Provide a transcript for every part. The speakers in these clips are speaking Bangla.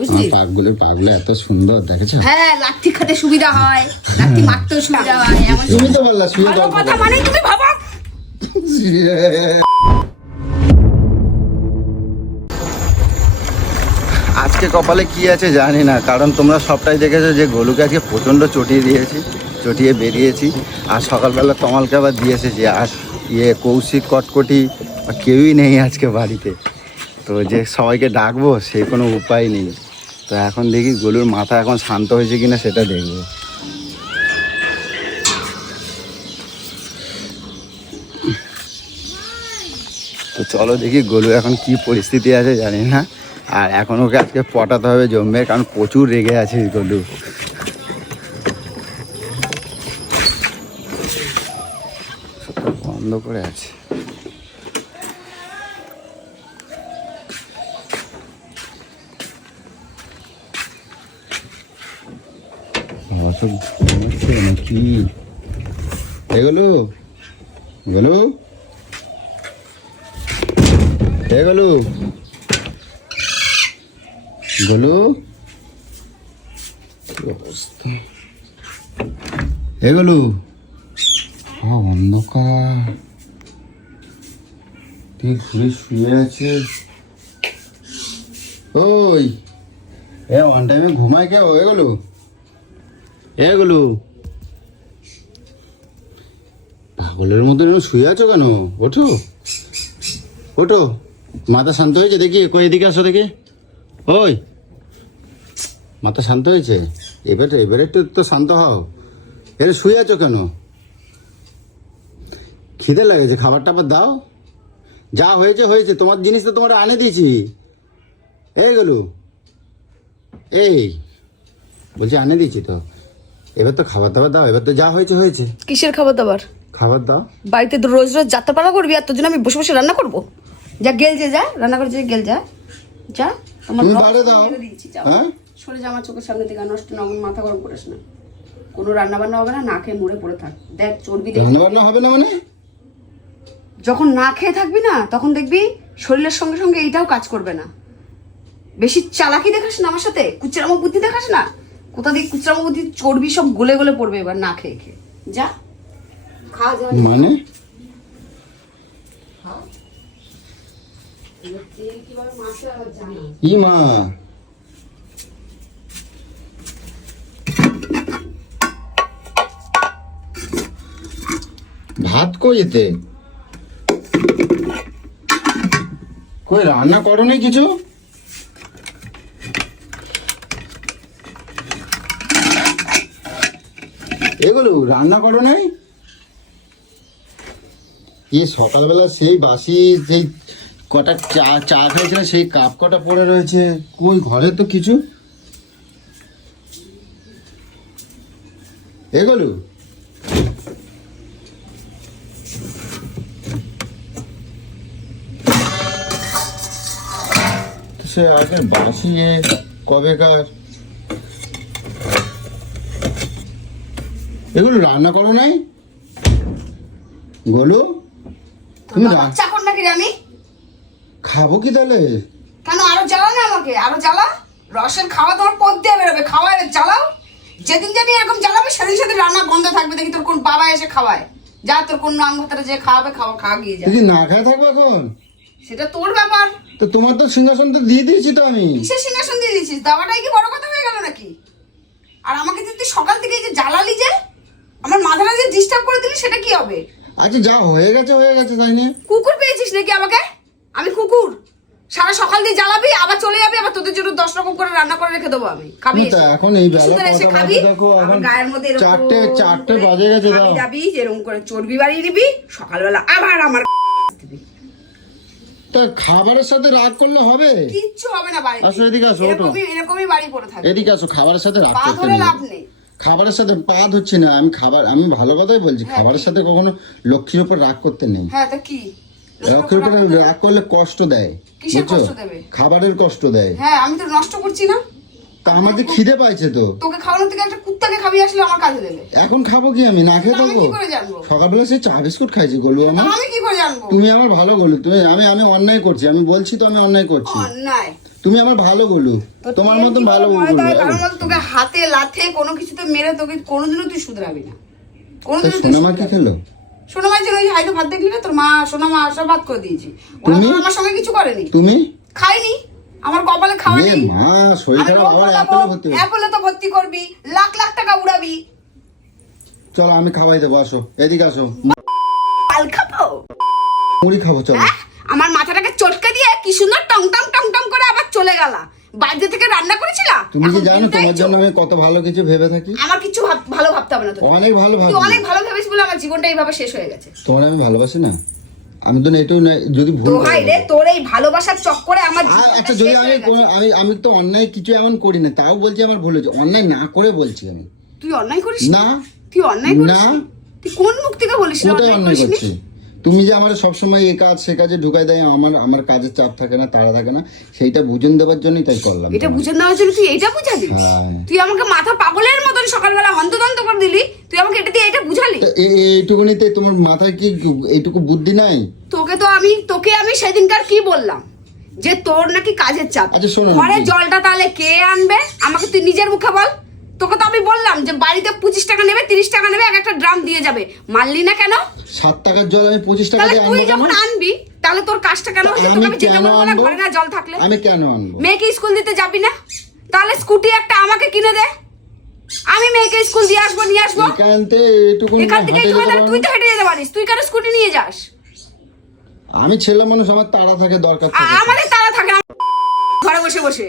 বুঝলি? পাগুলো এত সুন্দর দেখেছো? হ্যাঁ, লাঠি খাতে সুবিধা হয়, লাঠি মারতেও সুবিধা হয়। এমন তুমি তো বললা শুয়ে ভালো দাও কথা মানে তুমি ভাবো। আজকে কপালে কি আছে জানি না, কারণ তোমরা সবটাই দেখেছো যে গোলুকে আজকে প্রচণ্ড চটিয়ে বেরিয়েছি। আর সকালবেলা তমালকে আবার দিয়েছে যে আর কৌশিক কটকটি কেউই নেই আজকে বাড়িতে, তো যে সবাইকে ডাকবো সেই কোনো উপায় নেই। তো এখন দেখি গোলুর মাথা এখন শান্ত হয়েছে কিনা সেটা দেখবো। তো চলো দেখি গোলু এখন কি পরিস্থিতি আছে জানি না। আর এখন ওকে আজকে পটাতে হবে জমবে, কারণ প্রচুর রেগে আছে গোলু। বন্ধ করে আছে। নাকি এগুলো গোলু গোলু গোলু অবস্থা এগুলো অন্ধকার ঠিক ঘুরে শুয়ে আছে। ওই অন টাইমে ঘুমায় কেউ? এগুলো পাগলের মতন শুয়ে আছো কেন? ওঠো ওঠো, মাথা শান্ত হয়েছে দেখি, কই এদিকে আসো দেখি। ওই মাথা শান্ত হয়েছে? এবারে একটু তো শান্ত হও। এর শুয়ে আছো কেন? খিদে লাগেছে, খাবার টাবার দাও। যা হয়েছে, তোমার জিনিস তো তোমার আনে দিয়েছি। এইগুলো এই বলছি আনে দিয়েছি তো, এবার তো খাবার দাবার দাও। এবার তো যা হয়েছে। কিসের খাবার দাবার? খাবার দাও। বাড়িতে তো রোজ রোজ যাত্রাপালা করবি, আর তোর জন্য আমি বসে বসে রান্না করবো? যা গেল যা রান্না করে গেল যা তোমার বাড়ে দাও। হ্যাঁ, সরে যা আমার চোখের সামনে থেকে, নষ্ট না, মাথা গরম করিস না। কোনো রান্না বান্না হবে না, না খেয়ে মরে পড়ে থাক। দেখ চর্বি রান্না বান্না হবে না মানে? যখন না খেয়ে থাকবি না, তখন দেখবি শরীরের সঙ্গে সঙ্গে এইটাও কাজ করবে না। বেশি চালাকি দেখাস না আমার সাথে, কুচরামো বুদ্ধি দেখাস না। কোথা দিয়ে কুচরামো বুদ্ধি, চর্বি সব গলে গলে পড়বে এবার না খেয়ে যা খাওয়া যাওয়া মানে ই মা ভাত কই? এতে কই রান্না করো নাই কিছু? এগুলো রান্না করো নাই? সকালবেলা সেই বাসি সেই কটা চা খাইছিল, সেই কাপ কটা পড়ে রয়েছে। কই ঘরে তো কিছু। এগুলো সে আগের বাসি কবেকার। এগুলো রান্না করো নাই গোলু? তুমি চাকর নাকি রে আমি? খাবো কি তাহলে? কেন আরো জ্বালা না আমাকে, আরো জ্বালা। রসের খাওয়া তোমার পদ দিয়ে বেরোবে, খাওয়া জ্বালাও। যেদিন যেদিন এরকম জ্বালাবে সেদিন সেদিন রান্না বন্ধ থাকবে। দেখি তোর কোন বাবা এসে খাওয়ায়। যা তোর কোন আঙ্গতারে যে খাওয়াবে খাওয়া গিয়ে যা। তুই না খায় থাকবো এখন? সেটা তোর ব্যাপার। তো তোমার তো সিংহাসন তো দিয়ে দিয়েছি তো আমি। কিসের সিংহাসন দিয়ে দিয়েছিস? দাওয়াটাই কি বড় কথা হয়ে গেল নাকি? আর আমাকে যে তুই সকাল থেকে যে জ্বালালি, যে আমার মাথাটা যে ডিস্টার্ব করে দিলি, সেটা কি হবে? আচ্ছা যা হয়ে গেছে তাই না? কুকুর পেয়েছিস নাকি আমাকে? আমি কুকুর? সারা সকাল দিয়ে জ্বালাবি, আবার চলে যাবি, আবার তোদের জন্য 10 রকম করে রান্না করে রেখে দেবো আমি। খাবি এখন এই বেলা এসে খাবি, আমার গায়ের মধ্যে চারটে বাজে গেছে। দাও যাবি যেরকম করে চর্বি বাড়িয়ে নিবি, সকালবেলা আবার আমার তা খাবারের সাথে রাগ করলে হবে? কিচ্ছু হবে না। বাড়ি আসো, এদিকে আসো। এরকমই বাড়ি পড়ে থাকে। এদিকে আসো। খাবারের সাথে রাগ পা করতে ধরে নেই। লাভ নেই। খাবারের সাথে পা ধরছি না আমি ভালো কথাই বলছি। খাবারের সাথে কখনো লক্ষ্মীর উপর রাগ করতে নেই। হ্যাঁ তা কি? লক্ষ্মীর উপর রাগ করলে কষ্ট দেয়। কিসের কষ্ট দেবে? খাবারের কষ্ট দেয়। হ্যাঁ আমি তো নষ্ট করছি না। তা আমাদের খিদে পাইছে তো। তোকে খাওয়ানোর থেকে একটা কুত্তাকে খাবি আসলে আমার কাজে দেবে। এখন খাবো কি? আমি না খেয়ে থাকবো? আমি কি করে জানবো? সকালবেলা সে চা বিস্কুট খাইছি গোলু আমার। আমি কি করে জানবো? তুমি আমার ভালো গোলু। আমি অন্যায় করছি, আমি বলছি তো আমি অন্যায় করছি। অন্যায়? তুমি আমার ভালো গোলু, তোমার মতন ভালো গোলু। কারণ তোকে হাতে লাথে কোনো কিছুতে মেরে তোকে কোনোদিনও তুই শুধরাবি না, কোনোদিনও তুই সোনা মা কি খেলো? সোনা মা যে ওই হয়তো ভাত দেখলি না, তোর মা সোনা মা সব ভাত করে দিয়েছি, ওরা তো আমার সঙ্গে কিছু করেনি, তুমি খাইনি, আমার কপালে খাওয়া নেই। মা শরীর খারাপ, আবার অ্যাপেলে ভর্তি হবে। অ্যাপেলে তো ভর্তি করবি, লাখ লাখ টাকা উড়াবি। চলো আমি খাওয়াই দেবো, আসো এদিকে আসো, কাল খাবো, মুড়ি খাবো চলো। হ্যাঁ? আমার মাথাটাকে চটকে দিয়ে কি সুন্দর টং টং টং টং করে আবার চলে গেলা। বাইরে থেকে রান্না করেছিলা? তুমি কি জানো তোমার জন্য আমি কত ভালো কিছু ভেবে থাকি? আমার কিছু ভালো ভাবতে হবে না তোর। অনেক ভালো তুই ভাবি। অনেক ভালো ভেবেছিস বলে আমার জীবনটা এইভাবে শেষ হয়ে গেছে। তোমার আমি ভালোবাসি না, আমি তো এটাও না, যদি ভুল তো হাই রে, তোর এই ভালোবাসার চক্করে আমার জীবনটা আচ্ছা শেষ যদি হয়ে গেছে। আমি তো অন্যায় কিছু এমন করি না, তাও বলছি আমার ভুল হয়েছে, অন্যায় না করে বলছি আমি। তুই অন্যায় করিস না, তুই অন্যায় করিস না। তুই কোন মুখ থেকে বলিস না কোথায় অন্যায় অন্যায় করিস করছি? তুমি যে আমার সবসময় এই কাজ সে কাজে ঢুকাই দেয়, আমার কাজের চাপ থাকে না, তাড়া থাকে না, সেইটা বুঝন দেওয়ার জন্যই তাই করলাম। এটা বুঝে নেওয়ার জন্য তুই এটা বুঝালি? হ্যাঁ। তুই আমাকে মাথা পাগলের মতন সকালবেলা হন্তদন্ত করে দিলি, তুই আমাকে এটা দিয়ে এটা বুঝালি? তা এইটুকুনিতে তোমার মাথায় কি এইটুকু বুদ্ধি নাই? তোকে আমি সেদিনকার কি বললাম যে তোর নাকি কাজের চাপ। আচ্ছা, শোনো না, ঘরে please। জলটা তাহলে কে আনবে? আমাকে তুই নিজের মুখে বল। তোকে তো আমি বললাম যে বাড়িতে 25 টাকা নেবে, 30 টাকা নেবে, এক একটা ড্রাম দিয়ে যাবে, মানলি না কেন? 7 টাকার জল আমি 25 টাকা তাহলে দিয়ে তুই আনবো যখন কেন? আনবি তাহলে তোর কাজটা কেন হচ্ছে? আমি তোকে আমি যেতে কেন বলবো না আনবো? ঘরে না জল থাকলে? আমি কেন আনবো? মেয়েকে স্কুল দিতে যাবি না? তাহলে স্কুটি একটা আমাকে কিনে দে, আমি মেয়েকে স্কুল দিয়ে আসবো, নিয়ে আসবো। এখান থেকে এইটুকু এখান থেকে হাঁটে যেতে তুই তো পারো না? হেঁটে যেতে পারিস, তুই কেন স্কুটি নিয়ে যাস? আমি ছেলে মানুষ, আমার তাড়া থাকে, দরকার থাকে। আমাদের তারা থাকে না ঘরে বসে বসে।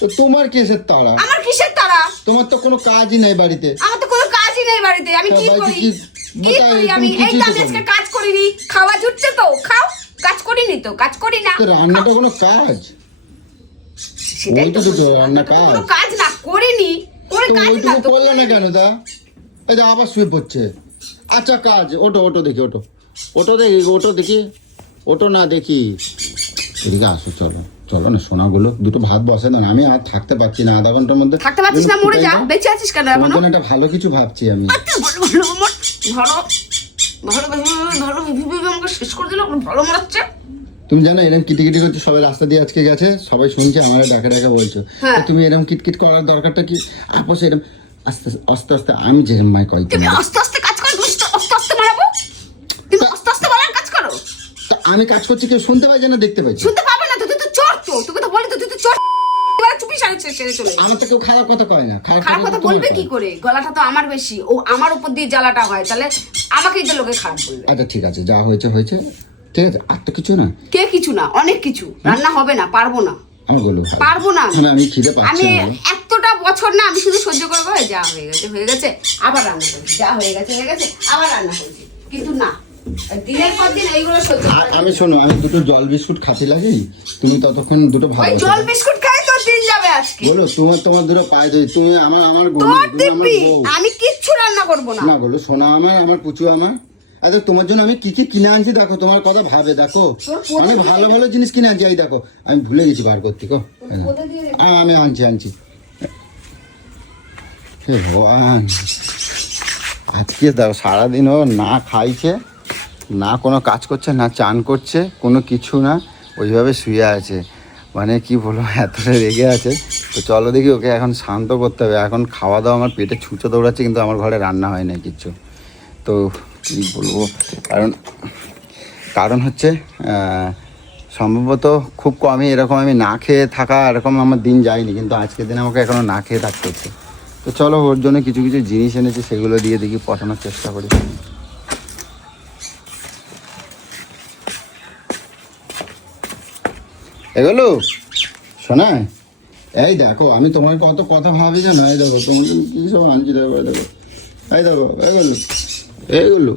তো তোমার কিসের তাড়া? আমার কিসের তারা? তোমার তো কোনো কাজই নাই বাড়িতে। আমার তো কোনো কাজই নেই বাড়িতে, আমি কি বাড়িতে করি? কি কোথায় করি তুমি আমি? এই কিছুই তো তো আমি আজকে করো না। কাজ করিনি, খাওয়া জুটছে তো খাও, কাজ করিনি তো কাজ করি না। তো রান্নাটা কোনো কাজ? সেটাই তো ওইটা তো বলছি, রান্না তো কোনো কাজ। কাজ না করিনি, তোর তো কাজ না ওইটুকু তো। করলে না কেন তা? এই যে আবার শুয়ে পড়ছে। আচ্ছা কাজ, ওটো দেখি, ওটো দেখি, ওটো না দেখি। এদিকে আসো, চলো না সোনাগুলো, দুটো ভাত বসে না, আমি আর থাকতে পারছি না আধা ঘন্টার মধ্যে। থাকতে পারছিস না? মরে যা, বেঁচে আছিস কেন তোমার এখনো? জন্য একটা ভালো কিছু ভাবছি আমি। আচ্ছা, ভালো ভেবে আমাকে শেষ করে দিল, ভালো মরাচ্ছে। তুমি জানো এরকম কিটকিটি করছে, সবাই রাস্তা দিয়ে আজকে গেছে, সবাই শুনছে, আমার ডাকা বলছো। হ্যাঁ। তো তুমি এরকম কিটকিট করার দরকারটা কি? আপস এরকম আস্তে আস্তে আমি যেরকম মাই কয় তুমি আস্তে আস্তে কাজ করো, তুমি আস্তে আস্তে মারাবো, তুমি আস্তে আস্তে বলার কাজ করো। আমি কাজ করছি, কেউ শুনতে পাই না, দেখতে পাচ্ছি। শুনতে পাবে না তো, তুই তো চোর তো, তোকে তো বলি তো তুই তো চোর। এবার চুপি সারে ছেড়ে চলে যা। আমার তো কেউ খারাপ কথা কয় না, খারাপ কথা বলবে কি করে? গলাটা তো আমার বেশি, ও আমার উপর দিয়ে জ্বালাটা হয়, তাহলে আমাকেই তো লোকে খারাপ বলবে। আচ্ছা ঠিক আছে, যা হয়েছে ঠিক আছে, আর তো কিছু না। কে কিছু না, অনেক কিছু। রান্না হবে না, পারবো না, আমার বলো পারবো না। আমি খিদে পাচ্ছি আমি না। এতটা বছর না আমি শুধু সহ্য করবো, যা হয়ে গেছে আবার রান্না করছি, যা হয়ে গেছে আবার রান্না করছি, কিন্তু না, দিনের পর দিন এইগুলো সহ্য করা আমি শোনো, আমি দুটো জল বিস্কুট খাতে লাগি, তুমি ততক্ষণ দুটো ভাত ওই বসাও। জল বিস্কুট খাই তোর দিন যাবে আজকে। বলো তোমার দুটো পায়ে ধরি, তুমি আমার গরু, তোর তুমি আমার দিব্যি, বউ। আমি কিচ্ছু রান্না করবো না। না বলো, সোনা আমার পুচু আমার। আচ্ছা তোমার জন্য আমি কি কিনে আনছি দেখো, তোমার কথা ভাবে দেখো, তোর কোথায় অনেক ভালো ভালো জিনিস কিনে আনছি। এই দেখো, আমি ভুলে গেছি বার করতে গো। কোথায় দিয়ে রেখে- আমি আনছি। হে ভগবান, আজকে দেখো সারাদিনও না খাইছে, না কোনো কাজ করছে, না চান করছে, কোনো কিছু না, ওইভাবে শুয়ে আছে। মানে কি বলবো, এতটা রেগে আছে। তো চলো দেখি, ওকে এখন শান্ত করতে হবে। এখন খাওয়া দাওয়া আমার পেটে ছুঁচো দৌড়াচ্ছে, কিন্তু আমার ঘরে রান্না হয় না কিচ্ছু। তো কী বলবো, কারণ হচ্ছে সম্ভবত খুব কমই এরকম আমি না খেয়ে থাকা, এরকম আমার দিন যায়নি, কিন্তু আজকের দিন আমাকে এখনও না খেয়ে থাকতে হচ্ছে। তো চলো, ওর জন্য কিছু কিছু জিনিস এনেছি, সেগুলো দিয়ে দেখি পটানোর চেষ্টা করি। এগুলো শোনা, এই দেখো আমি তোমার কত কথা ভাবি জানো। এই দেখো তোমার জন্য কী সব আনছি, দেখো এই দেখো এইগুলো।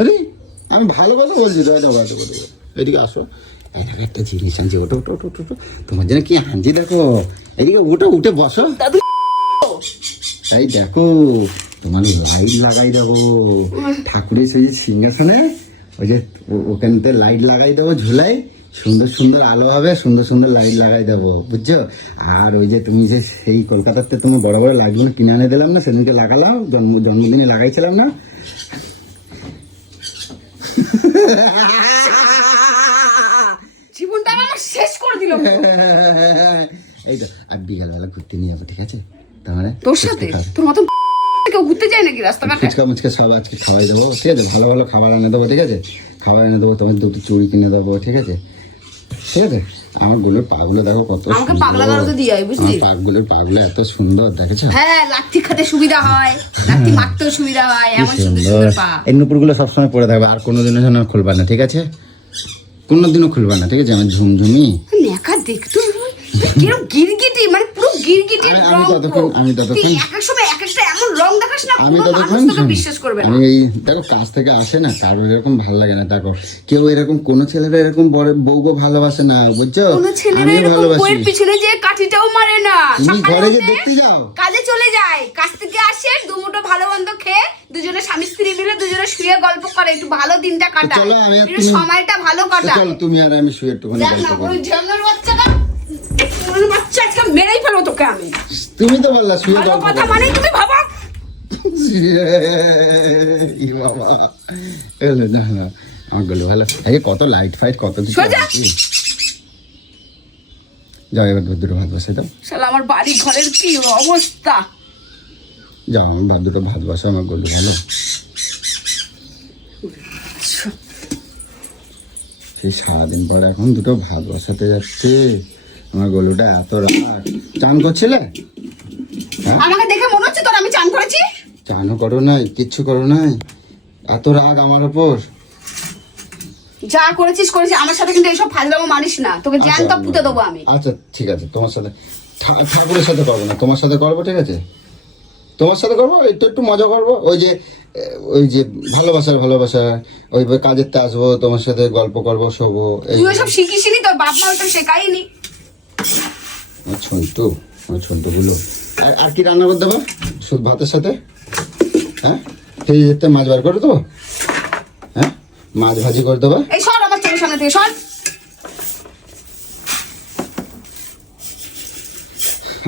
আরে আমি ভালো কথা বলছি তো, দেখো এদিকে আসো। এই দেখো একটা জিনিস আনছি, ওটো তোমার জন্য কি আনছি দেখো। এদিকে উঠে বসো। তাই দেখো, তোমার লাইট লাগাই দেবো ঠাকুরের সেই সিংহাসনে, ওই যে ওখানতে লাইট লাগাই দেবো ঝুলাই, সুন্দর সুন্দর আলো হবে, সুন্দর সুন্দর লাইট লাগাই দেবো, বুঝছো? আর ওই যে তুমি যে সেই কলকাতাতে তোমার বড় বড় লাইটগুলো কিনে এনে দিলাম না, সেদিনকে লাগালাম, জন্মদিনে লাগাইছিলাম না। জীবনটা আমার শেষ করে দিল। এই তো আর বিকালবেলা ঘুরতে নিয়ে যাবো, ঠিক আছে? তার মানে তোর সাথে তোর মতন কেউ ঘুরতে যায় নাকি রাস্তাঘাটে? ফুচকা মুচকা সব আজকে খাওয়াই দেবো, ঠিক আছে? ভালো ভালো খাবার এনে দেবো, ঠিক আছে? খাবার এনে দেবো, তোমার দুটো চুড়ি কিনে দেবো, ঠিক আছে? ঠিক আছে? আমার গুলোর পাগুলো দেখো কত আমাকে পাগলা গারদে দিয়ে আয়, বুঝলি? পাগুলো এত সুন্দর, দেখেছো? হ্যাঁ, লাঠি খাতে সুবিধা হয়, লাঠি মারতেও সুবিধা হয়, এমন সুন্দর সুন্দর পা। এই নুপুরগুলো সবসময় পরে থাকবে, আর কোনোদিনও যেন খুলবা না, ঠিক আছে? কোনোদিনও খুলবা না, ঠিক আছে? আমার ঝুমঝুমি নেকা দেখতো কিরম গিরগিটি, মানে পুরো গিরগিটির রং। আমি ততক্ষণ এক এক সময় এক একটা এমন রং দেখাস না, আমি পুরো ততক্ষণ মানুষ তোকে বিশ্বাস করবে না। আমি এই দেখো কাজ থেকে আসে না, কারোর এরকম ভালো লাগে না, দেখো কেউ এরকম কোনো ছেলেরা এরকম বউকে ভালোবাসে না, বুঝছো? কোনো ছেলেরা আমি এরকম ভালোবাসি। বইয়ের পিছনে যে কাঠিটাও মারে না। তুমি সকালে ঘরে গিয়ে উঠে দেখতে যাও, কাজে চলে যায়, কাজ থেকে আসে দুমুঠো ভালো মন্দ খেয়ে দুজনে স্বামী স্ত্রী মিলে দুজনে শুয়ে গল্প করে, একটু ভালো দিনটা কাটায়, চলো আমি আর একটু তুমি- সময়টা ভালো কাটায়। চলো তুমি আর আমি শুয়ে একটুখানি দেখ না, গল্প ওই করি। ঝাঙ্গার বাচ্চাটা, ওই বাচ্চা আজকে মেরেই ফেলবো তোকে আমি। তুমি তো বললা শুয়ে ভালো গল্প কথা করো। মানে তুমি ভাবো। ই বাবা, এলো না না আমার গেলো ভালো। এই যে কত লাইট ফাইট কত কিছু সোজা। আছে। যাও এবার দুটো ভাত বসে দাও, শালা আমার বাড়ি ঘরের কি অবস্থা। যাও আমার দুটো ভাত বসে, আমার গেলো ভালো। সেই সারাদিন পরে এখন দুটো ভাত বসাতে যাচ্ছে, আমার গলুটা এত রাগ। চান করছিলে? আমাকে দেখে মনে হচ্ছে তোর আমি চান করেছি? চানও করো নাই, কিচ্ছু করো নাই, এত রাগ আমার ওপর। যা করেছিস করেছিস, আমার সাথে কিন্তু এইসব ফাজলামো মারিস না, তোকে জ্যান্ত পুঁতে দেবো আমি। আচ্ছা ঠিক আছে, তোমার সাথে ঠাকুরের সাথে করবো না, তোমার সাথে করবো, ঠিক আছে? তোমার সাথে করবো, একটু একটু মজা করবো, ওই যে ভালোবাসা ওই কাজেরতে আসবো, তোমার সাথে গল্প করবো, শোবো। তুই ওসব শিখিসনি, তোর বাপ মা তো শেখায়নি। ছোটগুলো আর কি রান্না করে দেবো শুধু ভাতের সাথে? হ্যাঁ, সেই যেতে মাছ বার করে দেবো, হ্যাঁ মাছ ভাজি করে দেবো। এই সর আমার চোখের সামনে থেকে সর।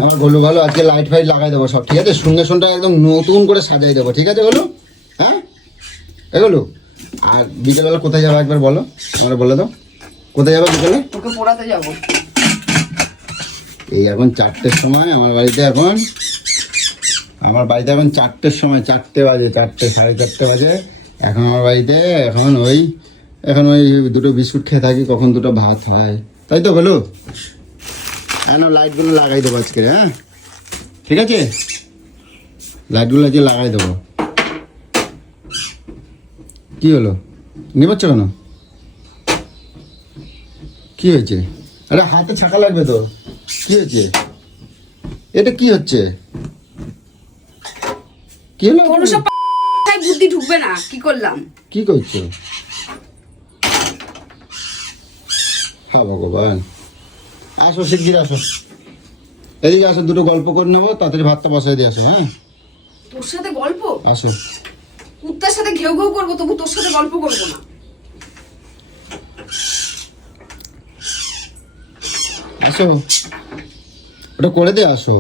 আমার গলু ভালো, আজকে লাইট ফাইট লাগাই দেবো সব, ঠিক আছে? সঙ্গে সঙ্গে একদম নতুন করে সাজাই দেবো, ঠিক আছে গলু? হ্যাঁ এগুলো। আর বিকেলবেলা কোথায় যাবো একবার বলো, আমরা বলে দাও কোথায় যাবো বিকেলে? তোকে পড়াতে যাবো। এই এখন 4টের সময় আমার বাড়িতে এখন 4টের সময়, 4টে বাজে, 4টে 4:30 বাজে এখন আমার বাড়িতে। এখন ওই দুটো বিস্কুট খেয়ে থাকি, কখন দুটো ভাত হয়, তাই তো বলো? এখন লাইটগুলো লাগাই দেবো আজকে, হ্যাঁ ঠিক আছে? লাইটগুলো আজকে লাগাই দেবো। কি হলো, নিবাচ্ছ কেন? কি হয়েছে? আরে হাতে ছাকা লাগবে তো, কি হয়েছে? এটা কি হচ্ছে? কি হলো? তোর সব বুদ্ধি ঢুকবে না, কি করলাম? কি করছো? হ্যাঁ ভগবান, আসো শিগগির আসো, এদিকে আসো, দুটো গল্প করে নেবো, তাড়াতাড়ি ভাতটা বসাই দিয়ে আসো। হ্যাঁ তোর সাথে গল্প? আসো। কুত্তার সাথে ঘেউ ঘেউ করবো, তবু তোর সাথে গল্প করবো না। আসো, ওটা করে দিয়ে আসো,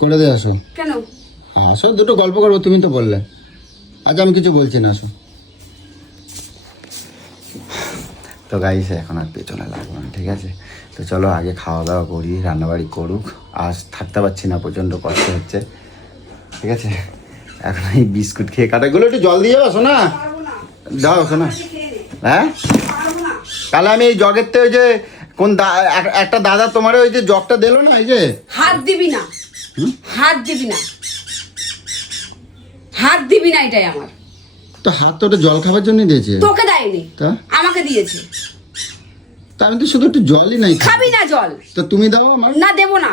করে দিয়ে আসো। কেন? আসো দুটো গল্প করবো, তুমি তো বললে। আচ্ছা আমি কিছু বলছি না, আসো। তো গাইস এখন আর পেছনে লাগবো না, ঠিক আছে? তো চলো আগে খাওয়া দাওয়া করি, রান্নাবাড়ি করুক। আজ থাকতে পারছি না, প্রচণ্ড কষ্ট হচ্ছে, ঠিক আছে? এখন এই বিস্কুট খেয়ে কাটাগুলো একটু জল দিয়ে আসো না, যাও আসো না। হ্যাঁ তাহলে আমি এই জগের থেকে ওই যে একটা দাদা তোমার ওই যে জগটা দিলো না, এই যে হাত দিবি না, হাত দিবি না, হাত দিবি না, এটাই আমার। তো হাত তো ওটা জল খাবার জন্য দিয়েছে, তোকে দেয়নি, তা আমাকে দিয়েছে। তা আমি তো শুধু একটু জলই নাই খাই। খাবি না জল? তো তুমি দাও আমার। না দেবো না,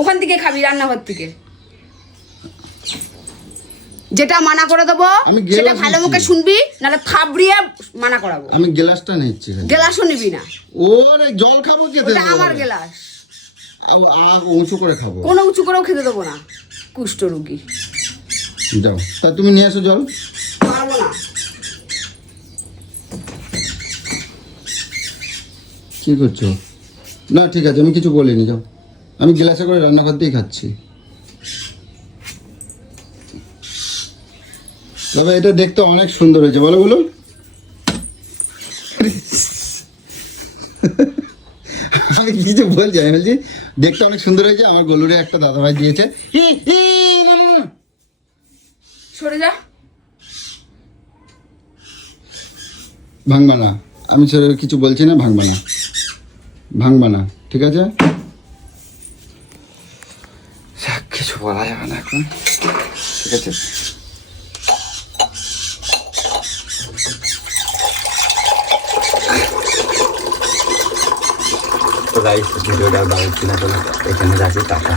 ওখান থেকে খাবি, রান্নাঘর থেকে। যেটা মানা করে দেবো আমি গেলাস সেটা ভালো মুখে নিচ্ছি। শুনবি, নাহলে থাবড়িয়ে মানা করাবো। আমি গ্লাসটা নিচ্ছি খালি। গেলাসও নিবি না, ওরে জল খাবো খেতে ওটা দেবো? আমার গেলাস। উঁচু করে খাবো। কোনো উঁচু করেও খেতে দেবো না, কুষ্ঠ রুগী। যাও তা তুমি নিয়ে আসো জল। পারবো না। কি করছো? না ঠিক আছে, আমি কিছু বলিনি, যাও। আমি গ্লাসে করে রান্না করতেই খাচ্ছি। তবে এটা দেখতে অনেক সুন্দর হয়েছে, বলো বলো। আমি কিছু বলছি, আমি বলছি দেখতে অনেক সুন্দর হয়েছে, আমার গোলুরে একটা দাদাভাই দিয়েছে। সরে যা। ভাঙবা না, আমি কিছু বলছি না, ভাঙবা না, ভাঙবা না, ঠিক আছে? কিছু বলা যাবে না এখন, ঠিক আছে? তো গাইস ভিডিওটা বাড়ি কিনা এখানে রাখি, টাটা।